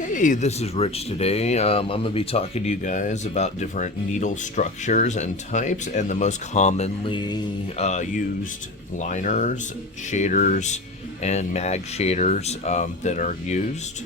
Hey, this is Rich today. I'm going to be talking to you guys about different needle structures and types and the most commonly used liners, shaders, and mag shaders that are used.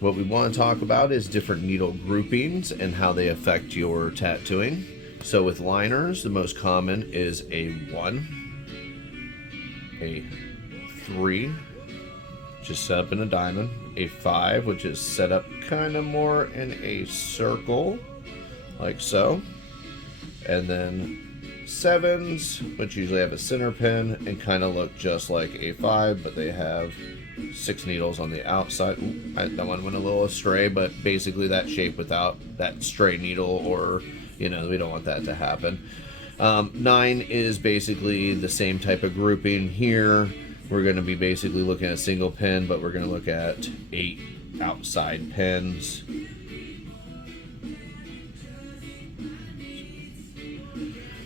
What we want to talk about is different needle groupings and how they affect your tattooing. So with liners, the most common is a 1, a 3, just set up in a diamond, a 5, which is set up kind of more in a circle, like so, and then 7s, which usually have a center pin and kind of look just like a 5, but they have 6 needles on the outside. Ooh, that one went a little astray, but basically that shape without that stray needle, or we don't want that to happen. 9 is basically the same type of grouping here. We're going to be basically looking at a single pin, but we're going to look at 8 outside pins.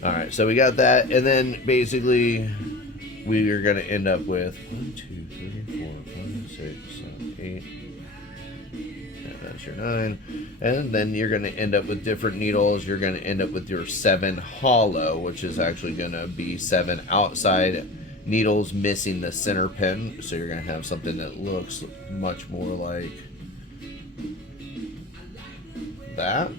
All right, so we got that, and then basically we are going to end up with 1, 2, 3, 4, 5, 6, 7, 8. And that's your 9. And then you're going to end up with different needles. You're going to end up with your 7 hollow, which is actually going to be 7 outside needles missing the center pin, so you're going to have something that looks much more like that.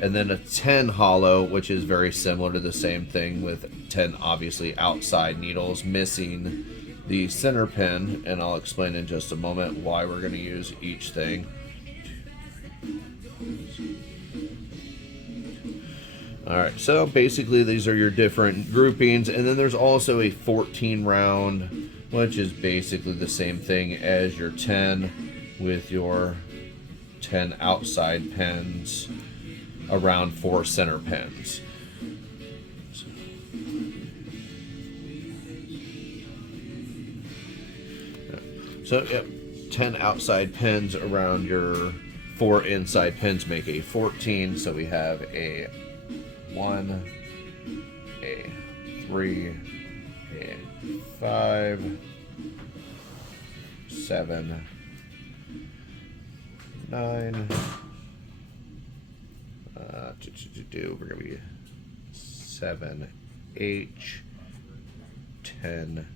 And then a 10 hollow, which is very similar to the same thing, with 10 obviously outside needles missing the center pin, and I'll explain in just a moment why we're going to use each thing. Alright, so basically these are your different groupings, and then there's also a 14 round, which is basically the same thing as your 10, with your 10 outside pins around 4 center pins. So yep, 10 outside pins around your 4 inside pins make a 14, so we have a 1, a 3, a 5, 7, 9. We're gonna be 7 H, 10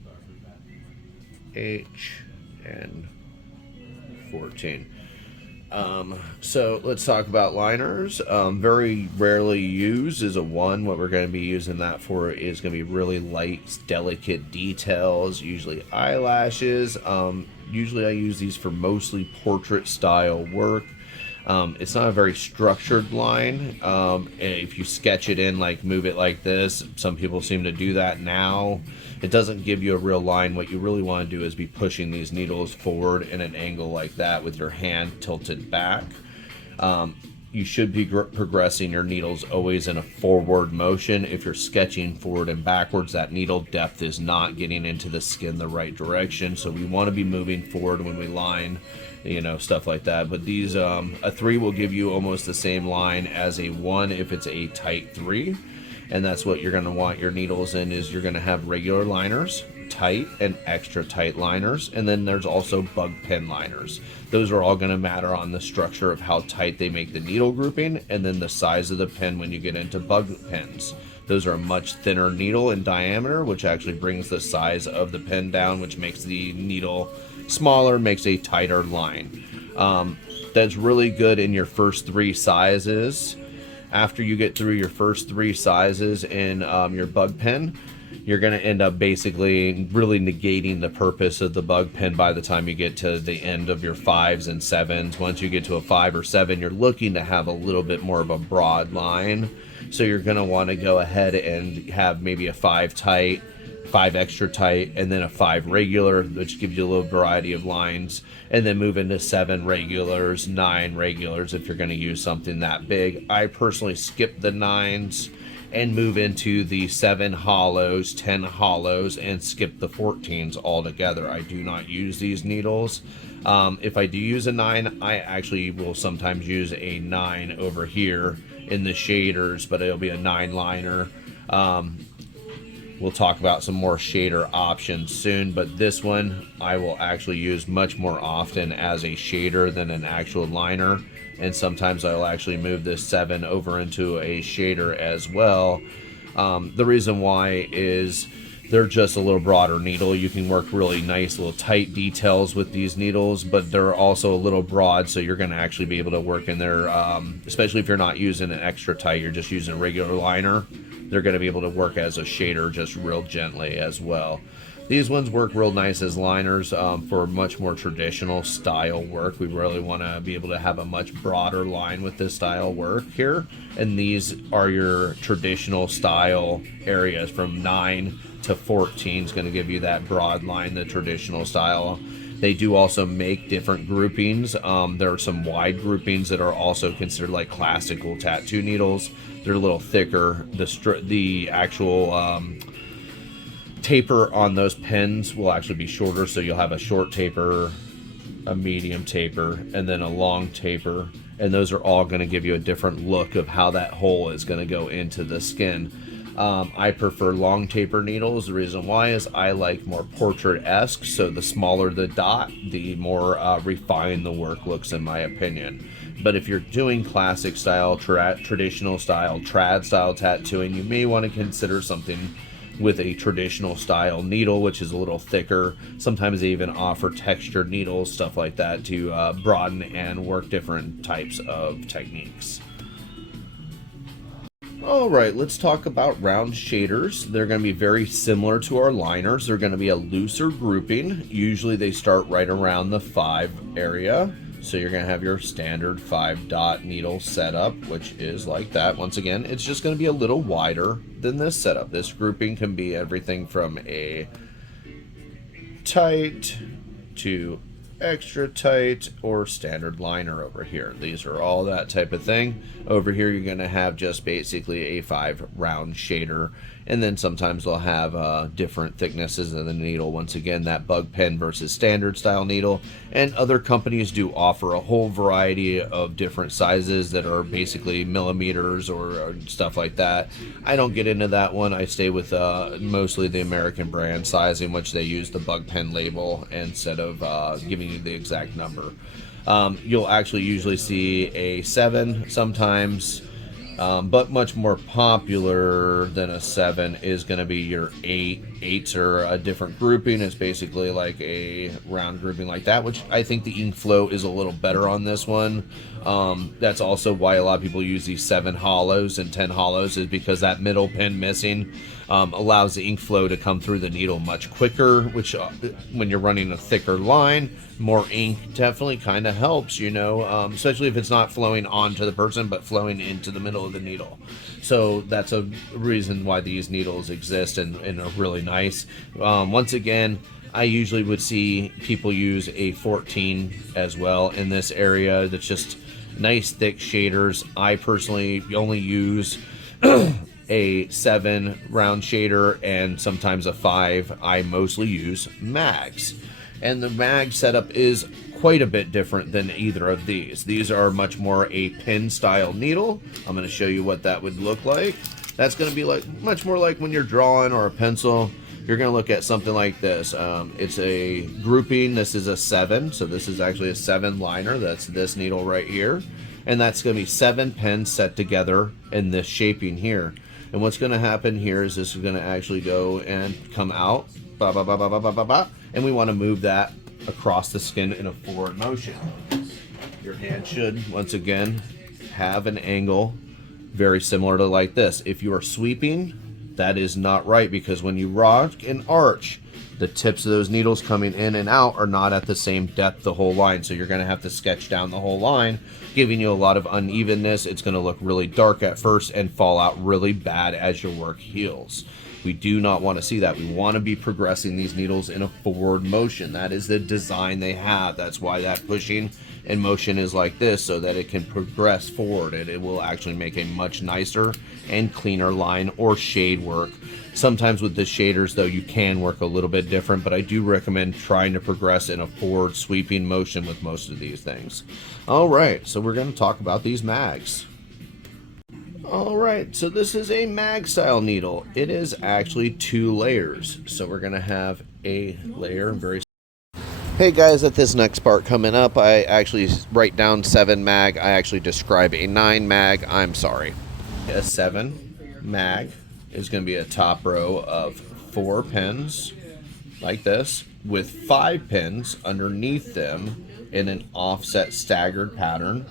H, and 14. So let's talk about liners. Very rarely used is a 1. What we're going to be using that for is going to be really light, delicate details, usually eyelashes. Usually I use these for mostly portrait style work. It's not a very structured line. And if you sketch it in, like move it like this, some people seem to do that now. It doesn't give you a real line. What you really want to do is be pushing these needles forward in an angle like that with your hand tilted back. You should be progressing your needles always in a forward motion. If you're sketching forward and backwards, that needle depth is not getting into the skin the right direction. So we want to be moving forward when we line, stuff like that. But these, a 3 will give you almost the same line as a 1 if it's a tight 3. And that's what you're going to want your needles in, is you're going to have regular liners, tight and extra tight liners, and then there's also bug pen liners. Those are all going to matter on the structure of how tight they make the needle grouping, and then the size of the pen when you get into bug pens. Those are a much thinner needle in diameter, which actually brings the size of the pen down, which makes the needle smaller, makes a tighter line. That's really good in your first 3 sizes. After you get through your first 3 sizes in your bug pen, you're going to end up basically really negating the purpose of the bug pen by the time you get to the end of your 5s and 7s. Once you get to a 5 or 7, you're looking to have a little bit more of a broad line. So you're going to want to go ahead and have maybe a 5 tight, 5 extra tight, and then a 5 regular, which gives you a little variety of lines, and then move into 7 regulars, 9 regulars if you're going to use something that big. I personally skip the 9s and move into the 7 hollows, 10 hollows, and skip the 14s altogether. I do not use these needles. If I do use a 9, I actually will sometimes use a 9 over here in the shaders, but it'll be a 9 liner. We'll talk about some more shader options soon, but this one I will actually use much more often as a shader than an actual liner. And sometimes I'll actually move this 7 over into a shader as well. The reason why is they're just a little broader needle. You can work really nice little tight details with these needles, but they're also a little broad, so you're going to actually be able to work in there, especially if you're not using an extra tight, you're just using a regular liner. They're going to be able to work as a shader just real gently as well. These ones work real nice as liners for much more traditional style work. We really want to be able to have a much broader line with this style work here. And these are your traditional style areas from 9 to 14 is going to give you that broad line, the traditional style. They do also make different groupings. There are some wide groupings that are also considered like classical tattoo needles. They're a little thicker. The actual taper on those pens will actually be shorter, so you'll have a short taper, a medium taper, and then a long taper, and those are all going to give you a different look of how that hole is going to go into the skin. I prefer long taper needles. The reason why is I like more portrait-esque, so the smaller the dot, the more refined the work looks, in my opinion. But if you're doing classic style, traditional style, trad style tattooing, you may want to consider something with a traditional style needle, which is a little thicker. Sometimes they even offer textured needles, stuff like that, to broaden and work different types of techniques. Alright, let's talk about round shaders. They're going to be very similar to our liners. They're going to be a looser grouping. Usually they start right around the 5 area. So you're going to have your standard 5-dot needle setup, which is like that. Once again, it's just going to be a little wider than this setup. This grouping can be everything from a tight to extra tight or standard liner over here. These are all that type of thing. Over here you're going to have just basically a 5 round shader, and then sometimes they'll have different thicknesses of the needle. Once again, that bug pen versus standard style needle, and other companies do offer a whole variety of different sizes that are basically millimeters or stuff like that. I don't get into that one. I stay with mostly the American brand sizing, which they use the bug pen label instead of giving you the exact number. You'll actually usually see a 7 sometimes, but much more popular than a 7 is going to be your 8. 8s are a different grouping. It's basically like a round grouping like that, which I think the ink flow is a little better on this one. That's also why a lot of people use these 7 hollows and 10 hollows, is because that middle pin missing allows the ink flow to come through the needle much quicker, which when you're running a thicker line, more ink definitely kind of helps, you know, especially if it's not flowing onto the person but flowing into the middle of the needle. So that's a reason why these needles exist and are really nice. Once again, I usually would see people use a 14 as well in this area. That's just nice thick shaders. I personally only use a 7 round shader and sometimes a 5. I mostly use mags, and the mag setup is quite a bit different than either of these. These are much more a pin style needle. I'm going to show you what that would look like. That's going to be like much more like when you're drawing or a pencil. You're going to look at something like this. It's a grouping. This is a 7, so this is actually a 7 liner. That's this needle right here, and that's going to be 7 pens set together in this shaping here. And what's going to happen here is this is going to actually go and come out, ba, ba, ba, ba, ba, ba, ba, ba, and we want to move that across the skin in a forward motion. Your hand should, once again, have an angle very similar to like this. If you are sweeping, that is not right, because when you rock and arch, the tips of those needles coming in and out are not at the same depth the whole line. So you're going to have to sketch down the whole line, giving you a lot of unevenness. It's going to look really dark at first and fall out really bad as your work heals. We do not want to see that. We want to be progressing these needles in a forward motion. That is the design they have. That's why that pushing and motion is like this, so that it can progress forward, and it will actually make a much nicer and cleaner line or shade work. Sometimes with the shaders, though, you can work a little bit different, but I do recommend trying to progress in a forward sweeping motion with most of these things. All right, so we're going to talk about these mags. Alright, so this is a mag style needle. It is actually 2 layers. So we're going to have a layer very. Hey guys, at this next part coming up, I actually write down 7 mag. I actually describe a 9 mag. I'm sorry. A 7 mag is going to be a top row of 4 pins like this with 5 pins underneath them in an offset staggered pattern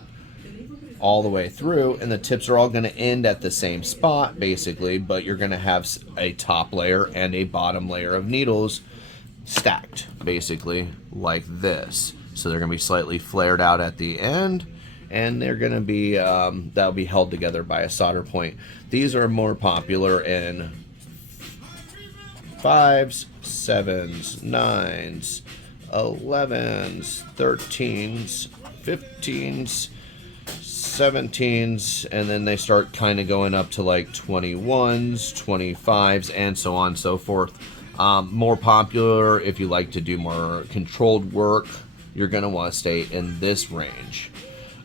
all the way through, and the tips are all going to end at the same spot basically, but you're going to have a top layer and a bottom layer of needles stacked basically like this. So they're going to be slightly flared out at the end, and they're going to be that'll be held together by a solder point. These are more popular in 5s, 7s, 9s, 11s, 13s, 15s, 17s, and then they start kind of going up to like 21s, 25s, and so on and so forth. More popular if you like to do more controlled work, you're going to want to stay in this range.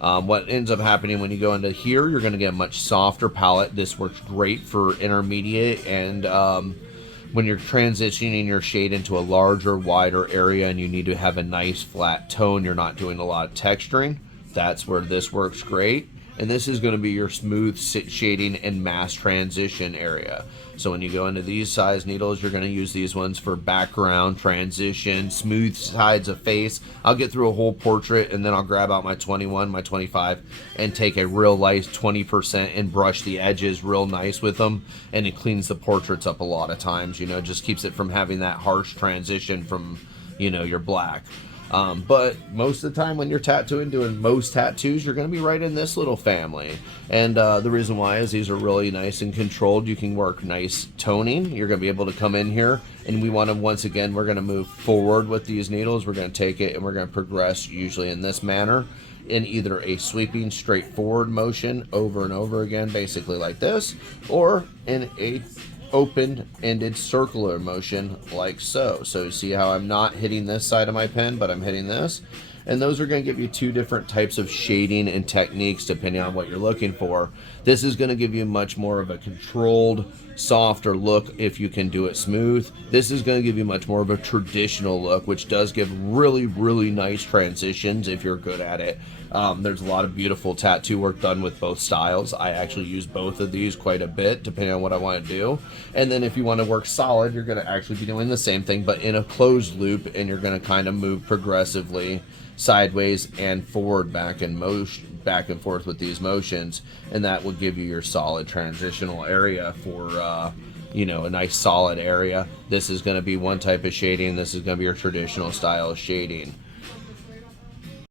What ends up happening when you go into here, you're going to get a much softer palette. This works great for intermediate, and when you're transitioning your shade into a larger, wider area and you need to have a nice flat tone, you're not doing a lot of texturing, that's where this works great. And this is going to be your smooth shading and mass transition area. So when you go into these size needles, you're going to use these ones for background, transition, smooth sides of face. I'll get through a whole portrait and then I'll grab out my 21, my 25, and take a real light 20% and brush the edges real nice with them. And it cleans the portraits up a lot of times, you know, just keeps it from having that harsh transition from, you know, your black. But most of the time when you're tattooing, doing most tattoos, you're going to be right in this little family. And the reason why is these are really nice and controlled. You can work nice toning. You're going to be able to come in here, and we want to, once again, we're going to move forward with these needles. We're going to take it and we're going to progress usually in this manner, in either a sweeping straightforward motion over and over again, basically like this, or in a open-ended circular motion like so. So you see how I'm not hitting this side of my pen, but I'm hitting this. And those are going to give you 2 different types of shading and techniques depending on what you're looking for. This is going to give you much more of a controlled, softer look if you can do it smooth. This is going to give you much more of a traditional look, which does give really, really nice transitions if you're good at it. There's a lot of beautiful tattoo work done with both styles. I actually use both of these quite a bit depending on what I want to do. And then if you want to work solid, you're going to actually be doing the same thing but in a closed loop, and you're going to kind of move progressively sideways and forward, back and forth with these motions, and that will give you your solid transitional area for you know, a nice solid area. This is going to be one type of shading. This is going to be your traditional style of shading.